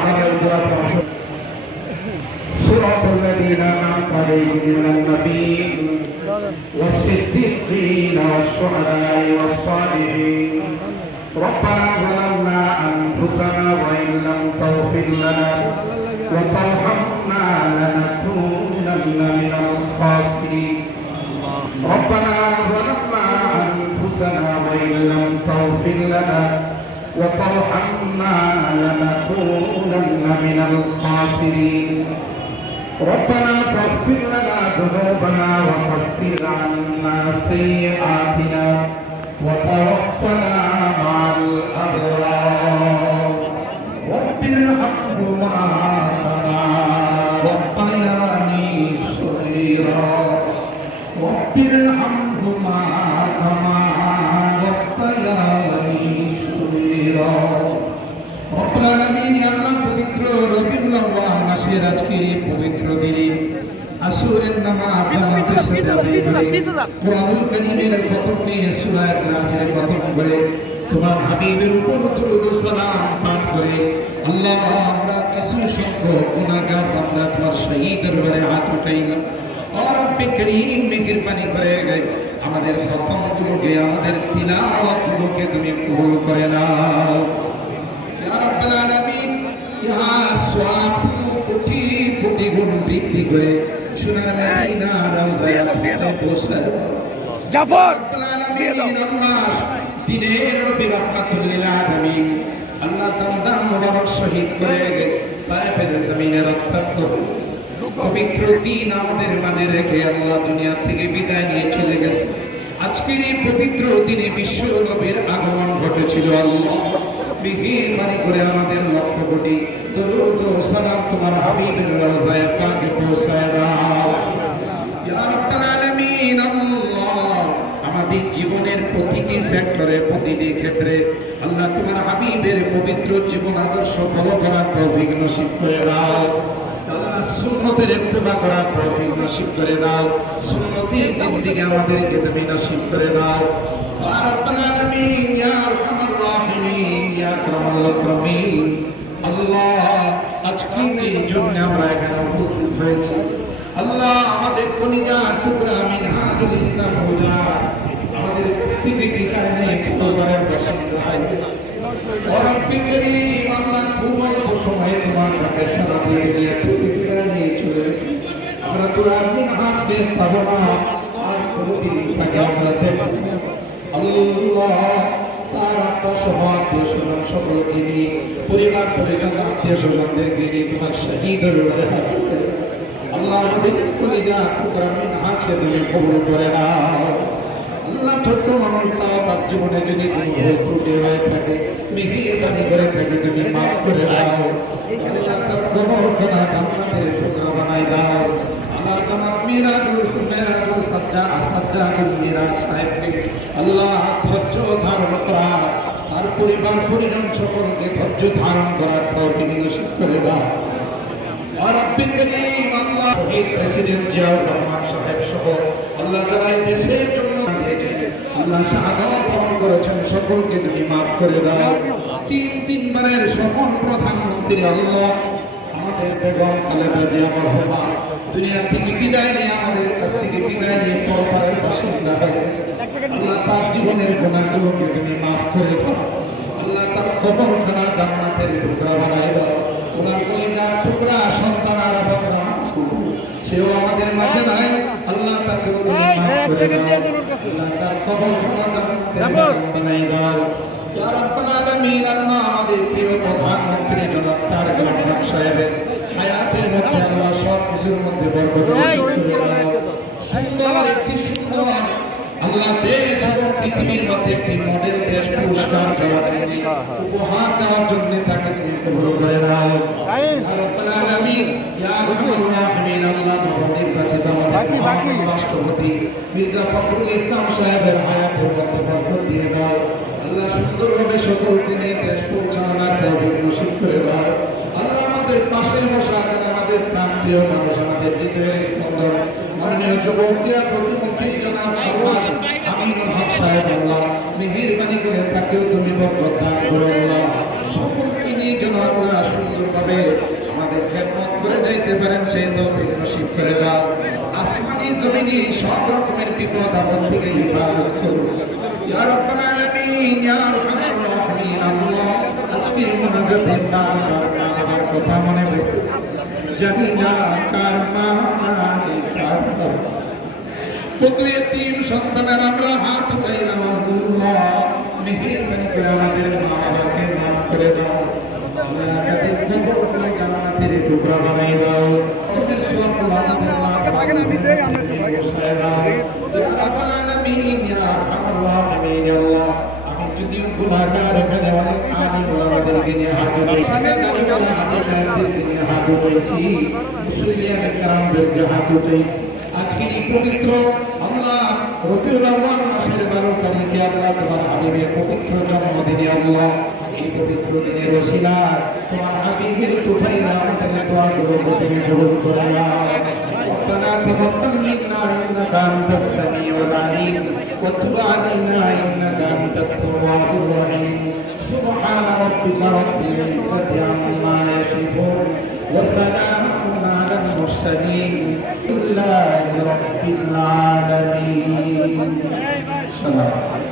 আমাদের দোয়া পরামর্শ صراط الذين أنعمت عليهم من النبيين والصديقين والشهداء والصالحين ربنا ظلمنا أنفسنا وإن لم تغفر لنا وترحمنا لنكونن من الخاسرين ربنا ظلمنا أنفسنا وإن لم تغفر لنا وترحمنا لنكونن من الخاسرين ربنا فاغفر لنا ذنوبنا وكفر عنا سيئاتنا وتوفنا مع الأبرار رب ارحمهما كما ربياني صغيرا رب ارحمهما كما ربياني صغيرا رب العالمين يا الله পবিত্র রবিউল আউয়াল মাসের আজকের এই পবিত্র দিনে আসরের নামাজ জামাতে সাথে কোরআনুল কারীমের খতম নিয়ে সূরা ইখলাসের খতম করে তোমার হাবিবের উপর দরুদ ও সালাম পাঠ করে আল্লাহ আমরা কিছু সংখ্যক গুনাহগার বান্দা তোমার শাহী দরবারে হাত উঠাইলাম ও রব্বে করিম মেহেরবানি করে আমাদের খতমগুলোকে আমাদের তিলাওয়াতগুলোকে তুমি কবুল করে নাও ইয়া রাব্বুল আলামিন ইয়া সওয়াব কোটি কোটি গুণ বৃদ্ধি করে সোনার মদিনা রওজায় পৌঁছায় জাফর দিয়ে দাও আল্লাহ দিনের নবী রাহমাতুল লিল আলামিন আল্লাহ দাম মুবারক শহীদ করে তায়েফের জমিনে রক্তাক্ত পবিত্র দিন আমাদের মাঝে রেখে আল্লাহ দুনিয়া থেকে বিদায় নিয়ে চলে গেছে আজকের এই পবিত্র দিনে বিশ্ব নবীর আগমন ঘটেছিল আল্লাহ মেহেরবানি করে আমাদের লক্ষ কোটি দরুদ ও সালাম তোমার হাবিবের রওজায়ে পাকে পৌঁছায় দাও ইয়া রাব্বাল আলামিন আল্লাহ আমাদের জীবনের প্রতিটি সেক্টরে প্রতিটি ক্ষেত্রে আল্লাহ তোমার হাবিবের পবিত্র জীবন আদর্শ ফলো করার তৌফিক নসিব করে দাও আল্লাহ সুন্নতের ইত্তেবা করার তৌফিক নসিব করে দাও সুন্নতি জিন্দেগি আমাদেরকে তুমি নসিব করে দাও ইয়া রাব্বাল আলামিন ইয়া আরহামার রাহিমিন ইয়া আকরামাল আকরামিন আল্লাহ আজকে যে জন্য আমরা এখানে উপস্থিত হয়েছি আল্লাহ আমাদের কলিজা টুকরা মিনহাজুল ইসলাম হুদা আমাদের স্থিতি বিকার নিয়ে পুরোদরের বাসিন্দা হয়েছে ও রব্বে করিম আল্লাহ খুব অল্প সময়ে তোমার ডাকে সাড়া দিয়ে নিয়ে তুমি বিদায় নিয়ে চলে এসেছি আমরা তো আর মিনহাজকে পাবো না আর কোনোদিন তাকে আমরা দেখব না আল্লাহ তার আত্মসহ আত্মীয় স্বজন সকলকে নিয়ে পরিবার পরিজন আত্মীয় স্বজনদেরকে নিয়ে তোমার শহীদের হাত করে আল্লাহ আমাদের কলিজা টুকরা মিনহাজকে তুমি কবুল করে নাও আল্লাহ ছোট্ট মানুষ তাও তার জীবনে যদি কোনো ভুল ত্রুটি হয়ে থাকে মেহেরবানি করে থাকে তুমি মাফ করে দাও তার কবরখানা জান্নাতের টুকরা বানাই দাও আমার জনাব মিরাজুল সাজ্জাদুল মিরাজ সাহেবকে আল্লাহ ধৈর্য ধারণ করা তার পরিবার পরিজন সকলকে ধৈর্য ধারণ করার তৌফিক নসিব করে দাও আর রব্বে করিম আল্লাহ শহীদ প্রেসিডেন্ট জিয়াউর রহমান সাহেব সহ আল্লাহ যারা এই দেশের জন্য দিয়েছেন আল্লাহ শাহাদাত বরণ করেছেন সকলকে তুমি মাফ করে দাও তিনবারের সফল প্রধানমন্ত্রী আল্লাহ আমাদের বেগম খালেদা জিয়া রহমান দুনিয়া থেকে বিদায় নিয়ে আমাদের কাছ থেকে বিদায় নিয়ে পরপারের বাসিন্দা হয়ে গেছে আল্লাহ তার জীবনের গুনাহগুলোকে তুমি মাফ করে দাও আল্লাহ তার কবরখানা জান্নাতের টুকরা বানায় দাও ওনার কলিজার টুকরা সন্তান আরাফাত রহমান সেও আমাদের মাঝে নাই আল্লাহ তাকে তুমি মাফ করে দাও আল্লাহ তার কবরখানা জান্নাতের বানায় দাও ইয়া রাব্বাল আলামিন আল্লাহ আমাদের প্রিয় প্রধানমন্ত্রী জনাব তারেক রহমান সাহেবের হায়াতের মধ্যে আল্লাহ সব কিছুর মধ্যে বরকত নসিব করে দাও সুন্দর একটি সুন্দর আল্লাহ দেশ এবং পৃথিবীর মধ্যে একটি মডেল দেশ পুরস্কার দেওয়ার জন্য উপহার দেওয়ার জন্য তাকে তুমি কবুল করে নাও ইয়া রাব্বাল আলামিন ইয়া আরহামার রাহিমিন আল্লাহ নবনির্বাচিত আমাদের রাষ্ট্রপতি মির্জা ফখরুল ইসলাম সাহেবের হায়াতের মধ্যে বরকত দিয়ে দাও আল্লাহ সুন্দরভাবে সকলকে নিয়ে দেশ পরিচালনার তৌফিক নসিব করে দাও আল্লাহ আমাদের পাশে বসে আছেন আমাদের প্রান্তীয় মানুষ আমাদের হৃদয়ের স্পন্দন মাননীয় যুবকেরা প্রতিমন্ত্রী জনাব আমিনুল হক সাহেব আল্লাহ মেহেরবানি করে তাকেও তুমি বরকত দান করো আল্লাহ সকলকে নিয়ে যেন আমরা সুন্দরভাবে করে আমাদের খেদমত করে যাইতে পারেন সেই তৌফিক নসিব করে দাও। আসমানি জমিনি সব রকমের বিপদ আপদ থেকে হেফাজত করো ইয়া রাব্বাল আলামিন ইয়া আরহামার রাহিমিন। আল্লাহ আজকে মুনাজাতে বারবার আমার কথা মনে পড়তেছে, জানি না কার মা নাই কার বাবা, কত এতিম সন্তানের আমরা হাত উঠাইলাম। আল্লাহ মেহেরবানি করে আমাদের মা বাবাকে মাফ করে দাও, জান্নাতের টুকরা বানাই দাও। তোমার সওয়াব আমরা আমাকে থাকেন আমি দেই আমরা একটু থাকেন আমি যদি গুনাহগার এখানে অনেক আলিম ওলামাদেরকে নিয়ে হাত উঠাইছি, মুসলিয়ান কেরামদেরকে হাত উঠাইছি। আজকের এই পবিত্র আল্লাহ রবিউল আউয়াল মাসের 12 তারিখে আল্লাহ তোমার হাবিবের পবিত্র জন্মদিনে আল্লাহ এই পবিত্র দিনের ওসিলা তোমার হাবিবের তুফাইল আমাদের দোয়াগুলো তুমি কবুল করে নাও। ربنا تقبل منا انك انت السميع العليم وتب علينا انك انت التواب الرحيم سبحان ربك رب العزة عما يصفون وسلام على المرسلين لله رب العالمين. سلام.